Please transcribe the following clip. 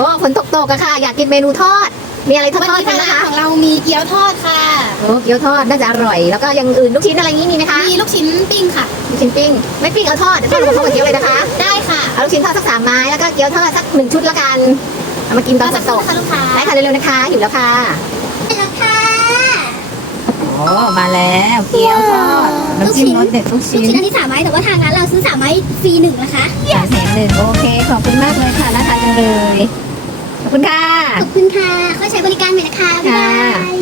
โอ้ฝนตกอะค่ะอยากกินเมนูทอดมีอะไรทอด วัน ๆ นี้ กัน ทาง นะ ร้าน คะ ของเรามีเกี๊ยวทอดค่ะ โอ้เกี๊ยวทอดน่าจะอร่อยแล้วก็อยังอื่นลูกชิ้นอะไรงี้มีไหมคะ มีลูกชิ้นปิ้งค่ะ ลูกชิ้นปิ้งไม่ปิ้งเอาทอดเดี๋ยวทอดรวมเข้ากับเกี๊ยวเลยนะคะ ได้ค่ะ เอาลูกชิ้นทอดสัก3 ไม้แล้วก็เกี๊ยวทอดสัก1 ชุดละกันเอามากินตอนฝนตก ค่ะลูกค้า ได้ค่ะเร็วๆนะคะหิวแล้วค่ะ แล้วค่ะ โอ้มาแล้วเกี๊ยวทอดน้ำจิ้มรสเด็ดลูก ลูก ชิ้น ชิ้นอันนี้3 ไม้แต่ว่าทางร้านเราซื้อ3 ไม้ฟรี1นะคะ แถม1โอเคขอบคุณมากเลยค่ะน่าทานจังเลยขอบคุณค่ะ ขอบคุณค่ะเข้าใช้บริการใหม่นะคะบ๊ายบาย